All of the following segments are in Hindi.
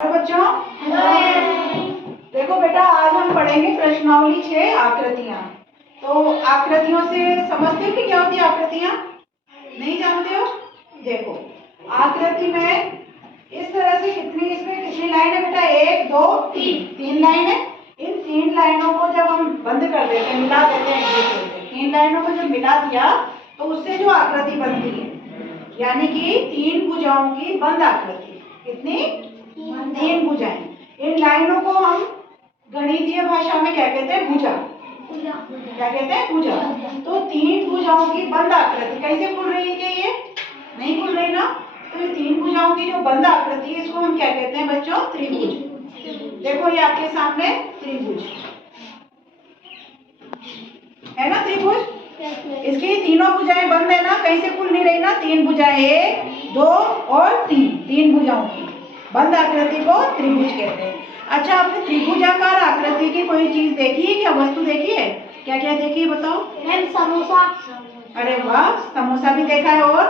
बच्चों देखो बेटा, आज हम पढ़ेंगे प्रश्नावली 6 आकृतियां। तो आकृतियों से समझते हो कि क्या होती है आकृतियां? नहीं जानते हो? देखो आकृति में इस तरह से कितनी लाइन है बेटा? 1 2 3 लाइन है। इन 3 लाइनों को जब हम बंद कर देते हैं, मिला देते हैं एक दूसरे से, 3 लाइनों को जब मिला दिया तो उससे जो आकृति बनती है, यानी कि 3 भुजाओं की बंद आकृति। कितनी? 3 भुजाएं। इन लाइनों को हम गणितीय भाषा में क्या कहते हैं? भुजा। क्या कहते हैं? भुजा। तो 3 भुजाओं की बंद आकृति कैसे खुल रही है? क्या ये नहीं खुल रही ना? तो ये 3 भुजाओं की जो बंद आकृति है, इसको हम क्या कहते हैं बच्चों? त्रिभुज। देखो ये आपके सामने त्रिभुज है ना, त्रिभुज। इसकी तीनों भुजाएं बंद है ना, कहीं से खुल नहीं रही ना। 3 भुजाएं, 1 2 और 3 भुजाओं की बंद आकृति को त्रिभुज कहते हैं। अच्छा, आपने त्रिभुजाकार आकृति की कोई चीज देखी है क्या? वस्तु देखी है? क्या क्या देखी है बताओ? समोसा। अरे वाह, समोसा भी देखा है। और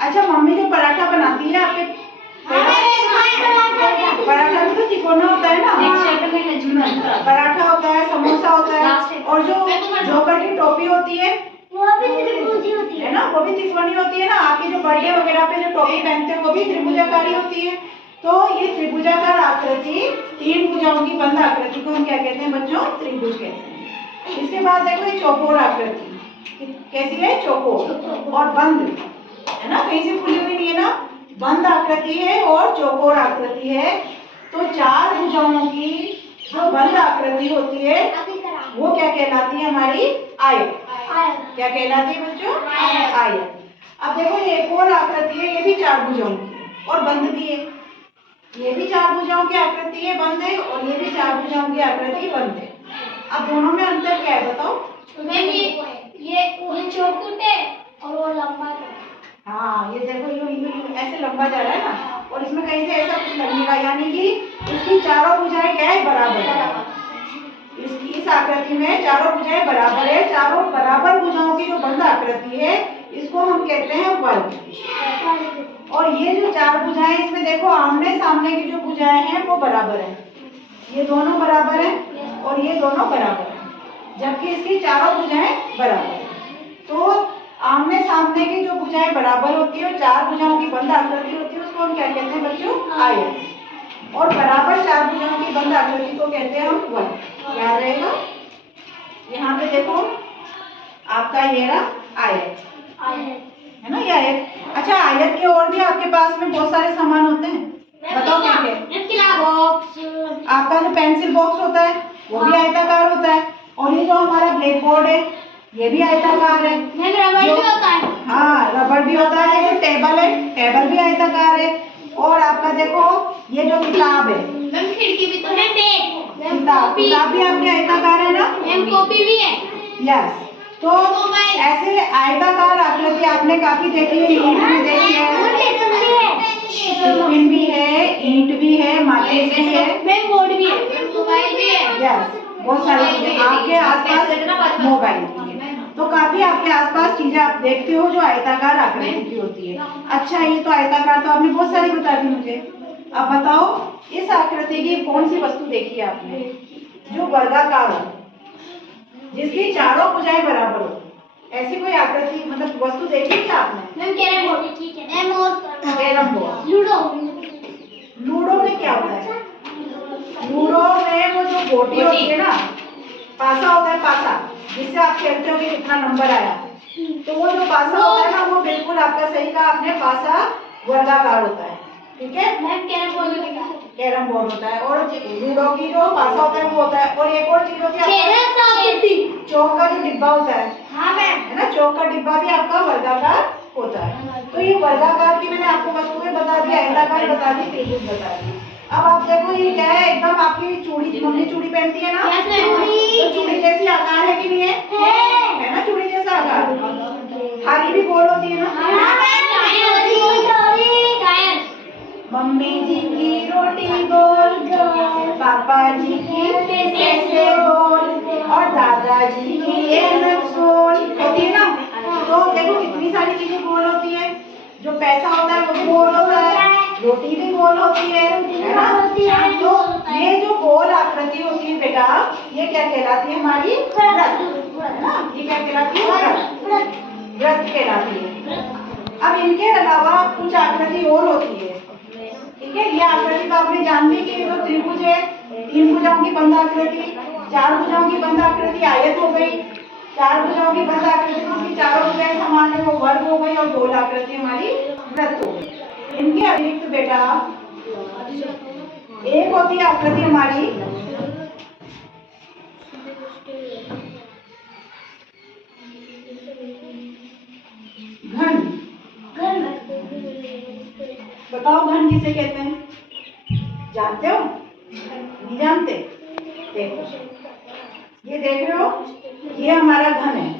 अच्छा, मम्मी जो पराठा बनाती है आपके, पराठा भी तो तिकोना होता है ना। पराठा होता है, समोसा होता है, और जो जोकर की टोपी होती है वो भी त्रिभुजी होती है ना, वो भी त्रिकोणी होती है ना। आपके जो बर्थडे वगैरह पे जो टोपी पहनते हैं वो भी त्रिभुजाकारी होती है। तो ये त्रिभुजाकार आकृति, 3 भुजाओं की बंद आकृति को हम क्या कहते हैं बच्चों? त्रिभुज कहते हैं। इसके बाद देखो ये चौकोर आकृति कैसी है? चौकोर और बंद है ना, कहीं से खुली हुई नहीं है ना, बंद आकृति है और चौकोर आकृति है। तो 4 भुजाओं की जो बंद आकृति होती है वो क्या कहलाती है? हमारी आयत। क्या कहलाती है बच्चों? आयत। अब देखो ये एक और आकृति है, ये भी 4 भुजाओं की है और बंद भी है। ये भी 4 भुजाओं की आकृति है, बंद है, और ये भी 4 भुजाओं की आकृति बंद है। अब दोनों में अंतर क्या है बताओ? ये चौकुट है और वो लंबा है। हाँ, ये देखो यूं ऐसे लंबा जा रहा है ना, और इसमें कहीं से ऐसा कुछ लगेगा, यानी कि इसकी चारों भुजाएं क्या है? बराबर है। इस आकृति में चारों भुजाएं बराबर है। चारों बराबर भुजाओं की जो बंद आकृति है इसको हम कहते हैं वर्ग। और ये जो 4 भुजाएं, इसमें देखो आमने सामने की जो भुजाएं हैं वो बराबर है। ये दोनों बराबर है और ये दोनों बराबर है, जबकि इसकी चारों भुजाएं बराबर है। तो आमने सामने की जो भुजाएं बराबर होती है और 4 भुजाओं की बंद आकृति होती है उसको हम क्या कहते हैं बच्चों? आयत। और बराबर 4 भुजाओं की बंद आकृति को कहते हैं हम वर्ग। याद रहेगा। यहाँ पे देखो आपका ये रहा आयत है ना, ये आयत। अच्छा, आयत के और भी आपके पास में बहुत सारे सामान होते हैं, बताओ क्या क्या? बॉक्स। आपका जो पेंसिल बॉक्स होता है वो भी आयताकार होता है, और ये जो हमारा ब्लैक बोर्ड है ये भी आयताकार है। रबड़ भी होता है। हाँ, रबड़ भी होता है। ये जो टेबल है, टेबल भी आयताकार है। और आपका देखो ये जो किताब है, खिड़की भी तो है। किताब भी आपकी आयताकार है ना। कॉपी भी है। यस। तो ऐसे आयताकार आकृति आपने काफी देखी है, ईंट भी देखी है, टिफिन भी है, ईंट भी है, माचिस भी है, बोर्ड भी है, मोबाइल भी है। यस, बहुत सारी चीजें आपके आसपास, मोबाइल भी है। तो काफी आपके आसपास चीजें आप देखते हो जो आयताकार आकृति की होती है। अच्छा, ये तो आयताकार तो आपने बहुत सारी बता दी मुझे। अब बताओ इस आकृति की कौन सी वस्तु देखी है आपने जो वर्गाकार हो, जिसकी चारों भुजाएं बराबर हो? ऐसी कोई आकृति मतलब वस्तु देखी क्या आपने? Carrom board. ठीक है। Carrom board. लूडो में क्या होता है? लूडो में वो जो गोटी होती है ना, पासा होता है, पासा जिससे आप खेलते हो कि कितना नंबर आया, तो वो जो पासा होता है ना, वो बिल्कुल आपका सही कहा आपने, पासा वर्गाकार होता है। ठीक है, कैरम बोर्ड होता है। और लूडो की जो पासा होता है वो होता है। और एक और चीज होती है चौक का जो डिब्बा होता है, है ना, चौक का डिब्बा भी आपका वर्गाकार होता है। तो ये वर्गाकार की मैंने आपको वस्तुएं बता दी, आयताकार बता दी, त्रिभुज बता दी। अब आप देखो ये क्या है? एकदम आपकी चूड़ी, मम्मी चूड़ी पहनती है ना, तो चूड़ी जैसी आकार है कि नहीं है? है ना, चूड़ी जैसा आकार। थाली भी गोल होती है ना। मम्मी जी की रोटी गोल, पापा जी की पैसे गोल, और दादाजी की ऐनक गोल होती है ना। तो देखो कितनी सारी चीजें गोल होती है। जो पैसा होता है भी गोल होता है, रोटी भी गोल होती है ना। तो ये जो गोल आकृति होती है बेटा, ये क्या कहलाती है? हमारी व्रत, है ना। ये क्या कहलाती है? व्रत, व्रत कहलाती है। अब इनके अलावा कुछ आकृति और होती है, ठीक है। ये आकृति तो आपने जान ली कि जो त्रिभुज है, 3 भुजाओं की बंद आकृति, 4 भुजाओं की बंद आकृति आयत हो गई, 4 भुजाओं की बंद आकृति जिसकी चारों भुजाएं समान है वो वर्ग हो गई, और गोल आकृति हमारी वृत्त हो गई। इनके अतिरिक्त बेटा एक होती है आकृति हमारी घन। बताओ घन किसे कहते हैं? जानते हो? नहीं जानते? देखो, ये देख रहे हो, ये हमारा घन है,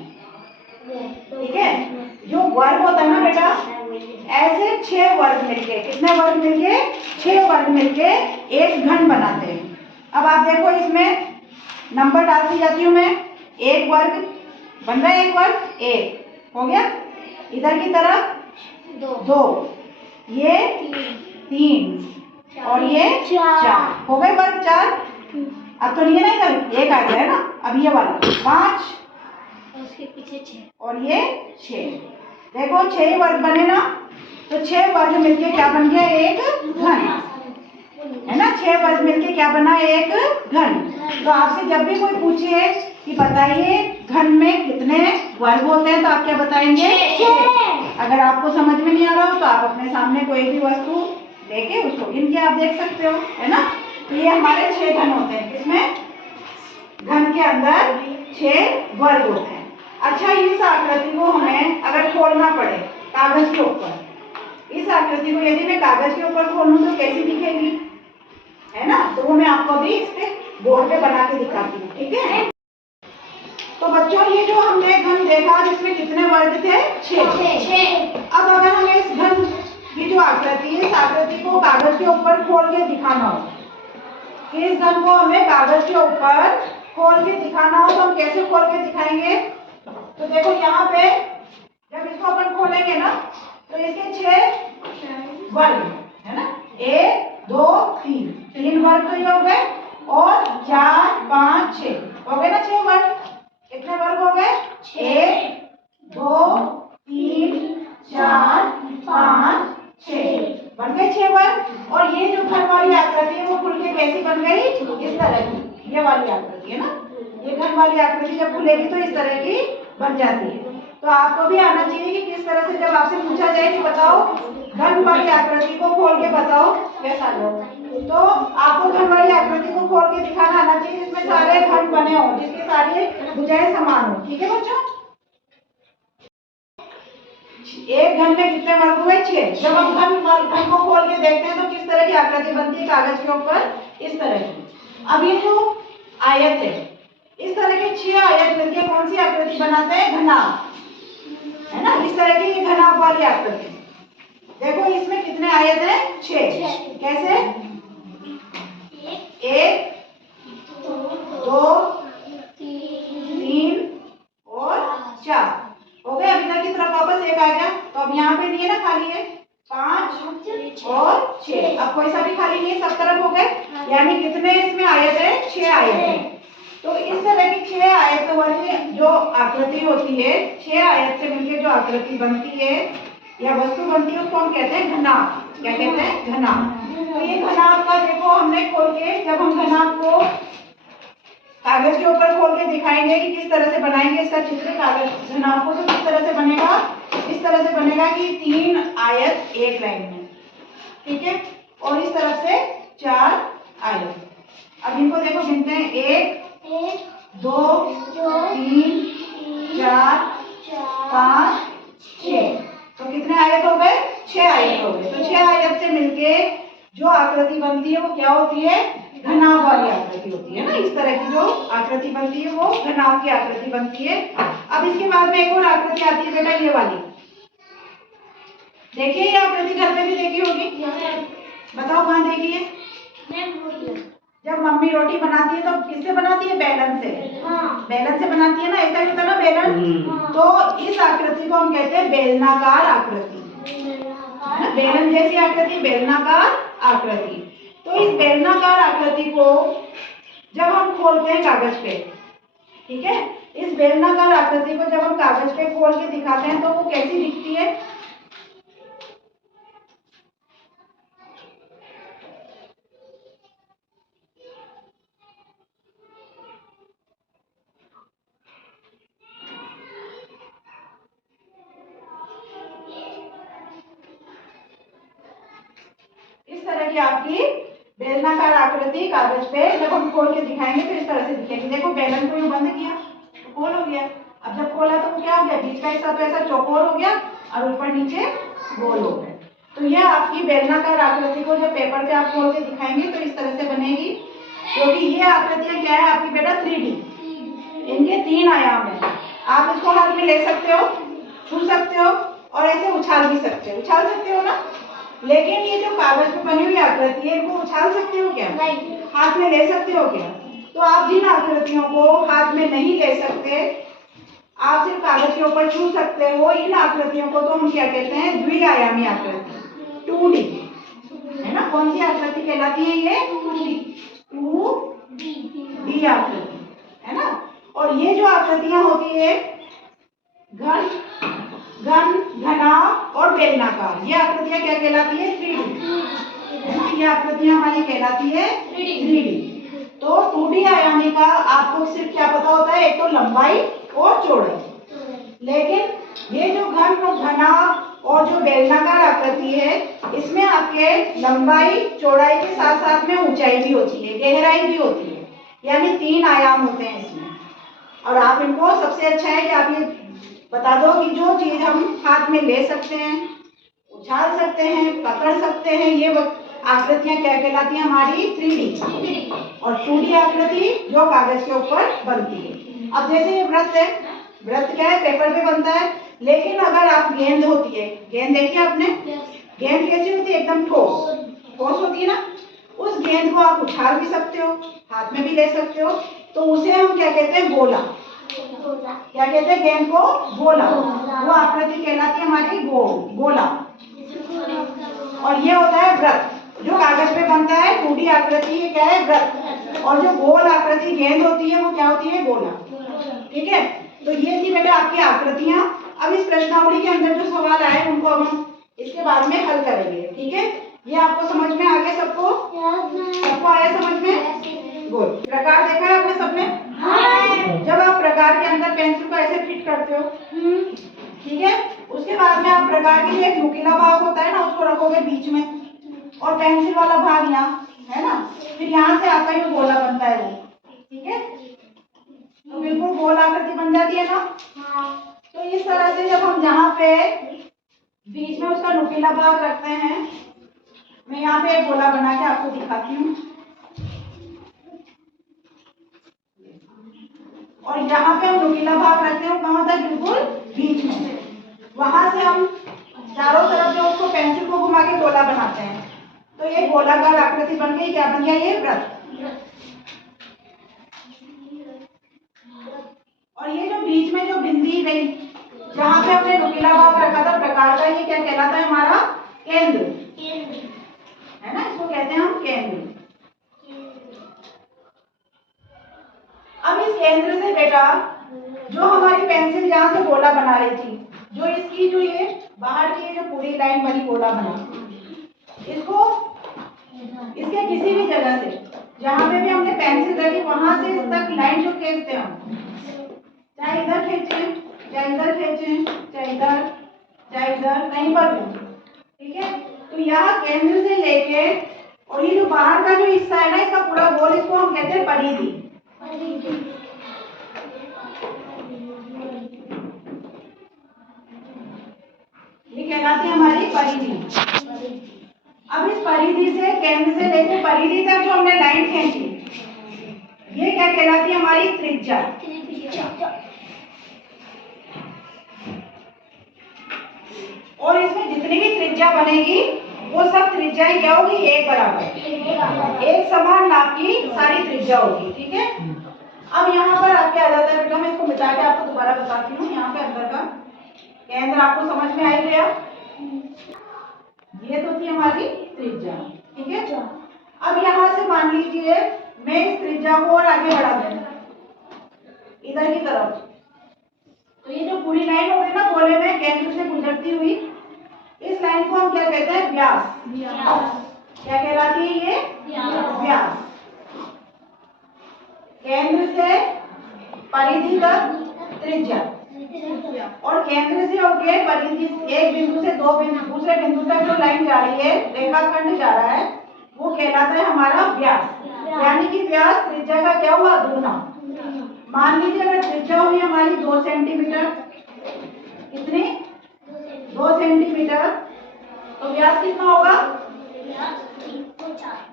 ठीक है। जो वर्ग होता है ना बेटा, ऐसे 6 वर्ग मिलके, कितने वर्ग मिलके? 6 वर्ग मिलके एक घन बनाते हैं। अब आप देखो, इसमें नंबर डालती जाती हूँ मैं। एक वर्ग बन रहा है, एक वर्ग 1 हो गया, इधर की तरफ 2, ये 3 और ये 4 हो गए वर्ग 4। अब तो ये नहीं कर, एक आ गया है ना। अब ये वाला 5 उसके पीछे 6 और ये 6। देखो 6 वर्ग बने ना, तो 6 वर्ग मिलके क्या बन गया? एक घन, है ना। 6 वर्ग मिलके क्या बना? एक घन। तो आपसे जब भी कोई पूछे कि बताइए घन में कितने वर्ग होते हैं, तो आप क्या बताएंगे? 6। अगर आपको समझ में नहीं आ रहा हो तो आप अपने सामने कोई भी वस्तु लेके उसको गिन के आप देख सकते हो, है ना। तो ये हमारे 6 घन होते हैं। इसमें घन के अंदर 6 वर्ग होते हैं। अच्छा, इस आकृति को हमें अगर खोलना पड़े कागज के ऊपर, इस आकृति को यदि मैं कागज के ऊपर खोलूं तो कैसी दिखेगी, है ना। तो वो मैं आपको अभी इस पे बोर्ड पे बना के दिखाती हूँ, ठीक है। तो बच्चों, ये जो हमने घन देखा जिसमें कितने वर्ग थे? 6। अब अगर हमें इस घन की जो आकृति है, इस आकृति को कागज के ऊपर खोल के दिखाना हो, कि इस घन को हमें कागज के ऊपर खोल के दिखाना हो, तो हम कैसे खोल के दिखाएंगे? तो देखो यहाँ पे जब इसको अपन खोलेंगे ना, तो इसके 6 वर्ग, है ना। 1 2 3 वर्ग तो ये हो गए, और 4 5 6 हो गए ना। 6 वर्ग, कितने वर्ग हो गए? 1 2 3 4 5 6 बन गए 6 वर्ग। और ये जो घन वाली आकृति है वो खुल के कैसी बन गई? इस तरह की, ये वाली आकृति है ना। ये घन वाली आकृति जब खुलेगी तो इस तरह की बन जाती है। तो आपको भी आना चाहिए कि किस तरह से जब आपसे पूछा जाए कि बताओ घन वाली आकृति को खोल के बताओ कैसा लो, तो आपको घन वाली आकृति को खोल के दिखाना आना चाहिए जिसमें सारे घन बने हों, जिसके सारी भुजाएं समान हो, ठीक है बच्चों। एक घन में कितने वर्ग हुए? 6। जब हम घन को खोल के देखते हैं तो किस तरह की आकृति बनती है कागज के ऊपर? इस तरह की। अब ये जो आयत है, इस तरह के 6 आयत मिलके कौन सी आकृति बनाते हैं? घनाभ, है ना। इस तरह की घनाभ वाली आकृति। देखो इसमें कितने आयत हैं? 6। कैसे? 1 2 3 और 4 हो गए। अब इधर की तरफ वापस 1 आ गया, तो अब यहाँ पे नहीं है ना, खाली है। 5 और 6, अब कोई सा भी खाली नहीं है, सब तरफ हो गए। यानी कितने इसमें आयत है? 6 आयत है। तो इस तरह की 6 आयत वाली जो आकृति होती है, 6 आयत से मिलकर जो आकृति बनती है या वस्तु बनती है, उसको हम कहते हैं घनाभ। क्या कहते हैं? घनाभ। तो ये घनाभ का देखो हमने खोल के, जब हम घनाभ को कागज के ऊपर खोल के दिखाएंगे कि किस तरह से बनाएंगे इसका चित्र कागज घनाभ को, तो किस तरह से बनेगा? इस तरह से बनेगा कि 3 आयत एक लाइन में, ठीक है, और इस तरफ से 4 आयत। अब इनको देखो गिनते हैं, 1 2 3 4 5 6। तो कितने आयत हो गए? 6 आयत हो गए। तो 6 आयत से मिलके जो आकृति बनती है वो क्या होती है? घनाभ वाली आकृति होती है ना। इस तरह की जो आकृति बनती है वो घनाभ की आकृति बनती है। अब इसके बाद में एक और आकृति आती है बेटा, ये वाली। देखिए ये आकृति घर पे भी देखी होगी, बताओ कहाँ देखी है? जब मम्मी रोटी बनाती है तो किससे बनाती है? बेलन से। बेलन से बनाती है ना, ऐसा ही होता है ना बेलन। तो इस आकृति को हम कहते हैं बेलनाकार आकृति। है ना, बेलन जैसी आकृति, बेलनाकार आकृति। तो इस बेलनाकार आकृति को जब हम खोलते हैं कागज पे, ठीक है, इस बेलनाकार आकृति को जब हम कागज पे खोल के दिखाते हैं तो वो कैसी दिखती है? इस तरह की आपकी बेलनाकार आकृति कागज पे जब हम खोल के दिखाएंगे तो इस तरह से दिखेगी। देखो बेलन को यूं बंद किया तो गोल हो गया। अब जब खोला तो वो क्या हो गया? बीच का हिस्सा तो ऐसा चौकोर हो गया और ऊपर नीचे गोल हो गया। तो यह आपकी बेलनाकार आकृति को जब पेपर पे आप खोल के दिखाएंगे तो इस तरह से बनेगी, क्योंकि ये आकृतियां क्या है आपकी बेटा? 3D, इनके 3 आयाम है। आप इसको हाथ में ले सकते हो, छू सकते हो और ऐसे उछाल भी सकते हो, उछाल सकते हो ना। लेकिन ये जो कागज पे बनी हुई आकृति है इनको उछाल सकते हो क्या? नहीं। हाथ में ले सकते हो क्या? तो आप जिन आकृतियों को हाथ में नहीं ले सकते, आप सिर्फ कागज के ऊपर छू सकते हो, इन आकृतियों को तो हम क्या कहते हैं? द्विआयामी आकृति, 2D, है ना। कौन सी आकृति कहलाती है ये? 2D आकृति, है ना। और ये जो आकृतियां होती है घन, घना और बेलनाकार, ये आकृतियां क्या कहलाती है? 3D। ये आकृतियां हमारी कहलाती है 3D। तो 2D आयामी का आपको सिर्फ क्या पता होता है? एक तो लंबाई और चौड़ाई। लेकिन ये जो घना और जो बेलनाकार आकृति है इसमें आपके लंबाई चौड़ाई के साथ साथ में ऊंचाई भी होती है, गहराई भी होती है, यानी 3 आयाम होते हैं इसमें। और आप इनको सबसे अच्छा है कि आप ये बता दो कि जो चीज हम हाथ में ले सकते हैं, उछाल सकते हैं, पकड़ सकते हैं, ये आकृतियां क्या कहलाती हैं? हमारी 3D। और 2D आकृति जो कागज के ऊपर बनती है। अब जैसे ये वृत्त है, वृत्त क्या है? पेपर पे बनता है। लेकिन अगर आप गेंद होती है, गेंद देखी आपने? गेंद कैसी होती है? एकदम ठोस, ठोस होती है ना। उस गेंद को आप उछाल भी सकते हो, हाथ में भी ले सकते हो, तो उसे हम क्या कहते हैं? गोला। क्या कहते हैं? गेंद को गोला। वो आकृति कहलाती है हमारी गोला। और ये होता है वृत्त जो कागज पे बनता है। 2D आकृति ये क्या है? वृत्त। और जो गोल आकृति गेंद होती है वो क्या होती है? गोला। ठीक है। तो ये थी बेटा आपकी आकृतियां। अब इस प्रश्नावली के अंदर जो सवाल आए उनको हम इसके बाद में हल करेंगे। ठीक है, ये आपको समझ में आ गया? सबको आया समझ में? गुड। प्रकार देखा है आपने सबने? जब आप प्रकार के अंदर पेंसिल को ऐसे फिट करते हो, ठीक है, उसके बाद में आप प्रकार के लिए एक नुकीला भाग होता है ना, उसको रखोगे बीच में और पेंसिल वाला भाग यहाँ, है ना। फिर यहाँ से आपका ये गोला बनता है वो, ठीक है। तो बिल्कुल गोल आकृति बन जाती है ना। तो इस तरह से जब हम जहाँ पे बीच में उसका नुकीला भाग रखते हैं, मैं यहाँ पे एक गोला बना के आपको दिखाती हूँ। और यहाँ पे हम नुकीला भाग रखते हैं कहाँ तक? बिल्कुल बीच में। वहां से हम चारों तरफ जो उसको पेंसिल को घुमा के गोला बनाते हैं, तो ये गोलाकार आकृति बन गई। क्या बन गया? ये वृत्त। और ये जो बीच में जो बिंदी गई जहाँ पे हमने नुकीला भाग रखा था प्रकार का, ये क्या कहलाता है? हमारा केंद्र, है ना। इसको कहते हैं हम केंद्र। अब इस केंद्र से बेटा जो हमारी पेंसिल जहाँ से गोला बना रही थी, जो इसकी जो ये बाहर की जो पूरी लाइन बनी गोला बना, इसको इसके किसी भी जगह से जहाँ पे भी हमने पेंसिल रखी वहां से इस तक लाइन जो खींचते हैं हम, चाहे इधर खींचे, चाहे इधर खींचे, चाहे इधर, चाहे इधर, कहीं पर भी, ठीक है। तो यहाँ केंद्र से लेके और ये जो बाहर का जो हिस्सा है ना, इसका पूरा गोल, इसको हम कहते हैं परिधि। ये कहलाती है हमारी परिधि। अब इस परिधि से, केंद्र से लेकर परिधि तक जो हमने लाइन खींची, ये क्या कहलाती है? हमारी त्रिज्या। और इसमें जितनी भी त्रिज्या बनेगी वो सब त्रिज्याएं क्या होगी? एक बराबर, एक समान नाप की सारी त्रिज्या होगी। ठीक है। अब यहाँ पर आपके आ जाता है बेटा, मैं इसको मिटा के आपको दोबारा बताती हूँ। यहाँ पे अंदर का केंद्र आपको समझ में आ गया। ये तो थी हमारी त्रिज्या। ठीक है, अब यहाँ से मान लीजिए मैं इस त्रिज्या को और आगे बढ़ा दूं इधर की तरफ, तो ये जो पूरी लाइन होगी ना गोले में केंद्र से गुजरती हुई, इस लाइन को हम क्या कहते हैं? व्यास। क्या कहलाती है ये? व्यास। केंद्र से परिधि तक त्रिज्या, और केंद्र से होके परिधि एक बिंदु से दो बिंदु दूसरे बिंदु तक जो लाइन जा रही है, रेखाखंड जा रहा है, वो कहलाता है हमारा व्यास। यानी कि व्यास त्रिज्या का क्या हुआ? दुगना। मान लीजिए अगर त्रिज्या हुई हमारी 2 सेंटीमीटर, कितनी? 2 सेंटीमीटर, तो व्यास कितना होगा?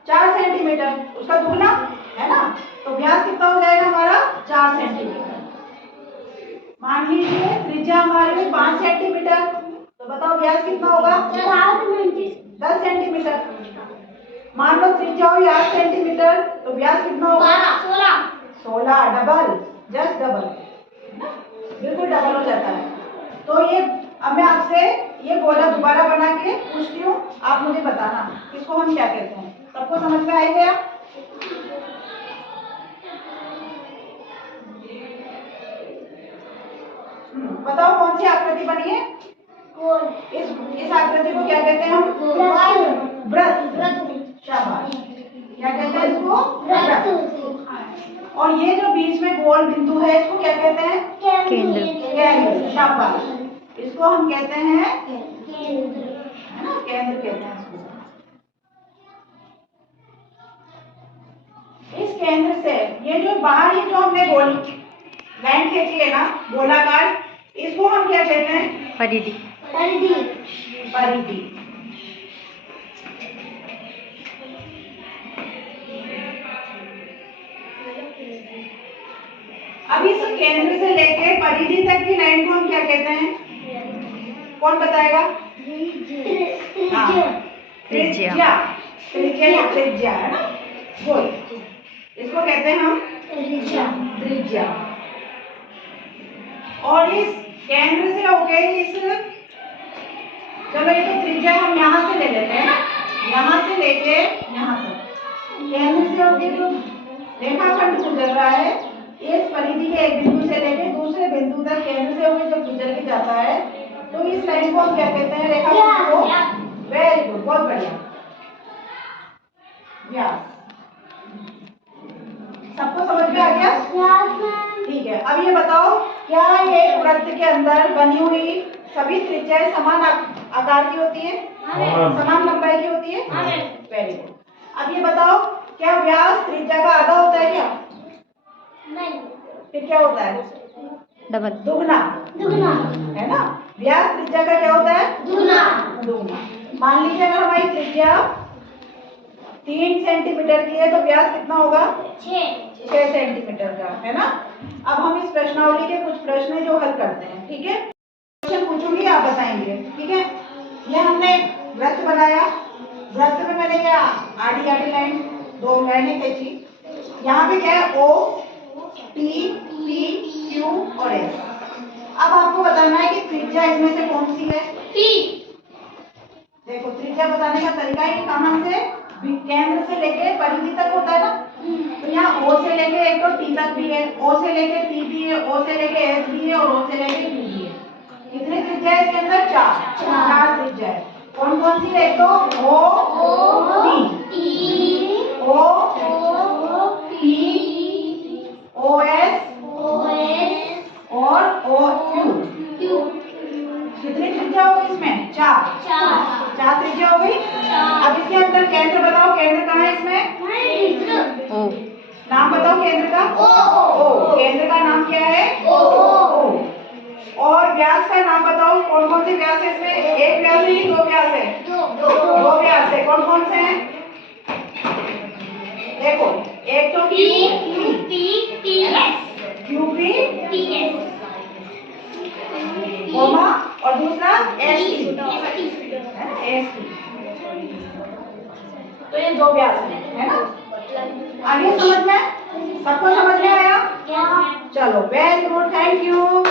4 सेंटीमीटर, उसका दुगना है ना, तो व्यास कितना हो जाएगा हमारा? 4 सेंटीमीटर। मान लीजिए त्रिज्या हमारी में 5 सेंटीमीटर, तो बताओ व्यास कितना होगा? 10 सेंटीमीटर। मान लो त्रिज्या हुई 8 सेंटीमीटर, तो व्यास कितना होगा? 16। डबल, जस्ट डबल, बिल्कुल डबल हो जाता है। तो ये अब मैं आपसे ये गोला दोबारा बना के पूछती हूँ, आप मुझे बताना इसको हम क्या कहते हैं। सबको समझ में आई गया? बताओ कौन सी आकृति बनी है? इस आकृति को क्या कहते हैं हम? वृत्त। शाबाश। क्या कहते हैं इसको? वृत्त। और ये जो बीच में गोल बिंदु है इसको क्या कहते हैं? केंद्र। केंद्र। शाबाश। इसको हम कहते हैं केंद्र, है ना? केंद्र कहते हैं इसको। इस केंद्र से ये जो बाहर ही जो हमने गोल लाइन खींची है ना गोलाकार, इसको हम क्या कहते हैं? परिधि। परिधि। अब इस केंद्र से लेके परिधि तक की लाइन को हम क्या कहते हैं? कौन बताएगा? त्रिज्या। त्रिज्या है ना, गोल, इसको कहते हैं हम त्रिज्या। और इस केंद्र से होके इस, चलो ये तो त्रिज्या हम यहाँ से ले लेते हैं ना, यहाँ से लेके यहाँ तक केंद्र से होके जो रेखाखंड गुजर रहा है, इस परिधि के एक बिंदु से लेके दूसरे बिंदु तक केंद्र से होकर जब गुजर के जाता है, तो इस लाइन को हम क्या कहते हैं? रेखाखंड को। वेरी गुड, बहुत बढ़िया। व्यास। सबको समझ में आ गया? ठीक है, अब ये बताओ क्या ये वृत्त के अंदर बनी हुई सभी त्रिज्याएं समान आकार की होती है? समान लंबाई की होती है? Very good. अब ये बताओ क्या व्यास त्रिज्या का आधा होता है क्या? नहीं। फिर क्या होता है? डबल। दुगना। है ना? व्यास त्रिज्या का क्या होता है? दुगना। मान लीजिए अगर हमारी त्रिज्या 3 सेंटीमीटर की है, तो व्यास कितना होगा? 6 सेंटीमीटर का, है ना? अब हम इस प्रश्नावली के कुछ प्रश्न जो हल करते हैं, ठीक है? क्वेश्चन पूछूंगी, आप बताएंगे, ठीक है? ये हमने वृत्त बनाया, वृत्त में मैंने क्या आड़ी लाइन 2 लाइनें खींची। यहाँ पे क्या है? O, T, P, Q और S। अब आपको बताना है कि त्रिज्या इसमें से कौन सी है? देखो त्रिज्या बताने का तरीका है कि कहाँ से केंद्र से लेके परिधि तक होता है ना, तो यहाँ O से लेके एक तो T तक भी है, O से लेके P भी है, O से लेके S भी है और O से लेके Q भी है। कितनी त्रिज्या है इसके अंदर? 4 त्रिज्या है। कौन कौन सी है? एक तो O, T, O, P, OS और OQ। कितनी त्रिज्या होगी इसमें? 4 त्रिज्या हो गई। अब इसके अंदर केंद्र बताओ, केंद्र कहाँ है इसमें? ओ। नाम बताओ केंद्र का। ओ। केंद्र का नाम क्या है? ओ। और व्यास का नाम बताओ, कौन कौन से व्यास है इसमें? एक व्यास है कि 2 व्यास है? 2 व्यास है। कौन कौन से हैं? देखो एक तो QP, कोमा और दूसरा ST, तो ये 2 व्यास है ना? आगे समझ में? सबको समझ में आया? चलो वेरी गुड, थैंक यू।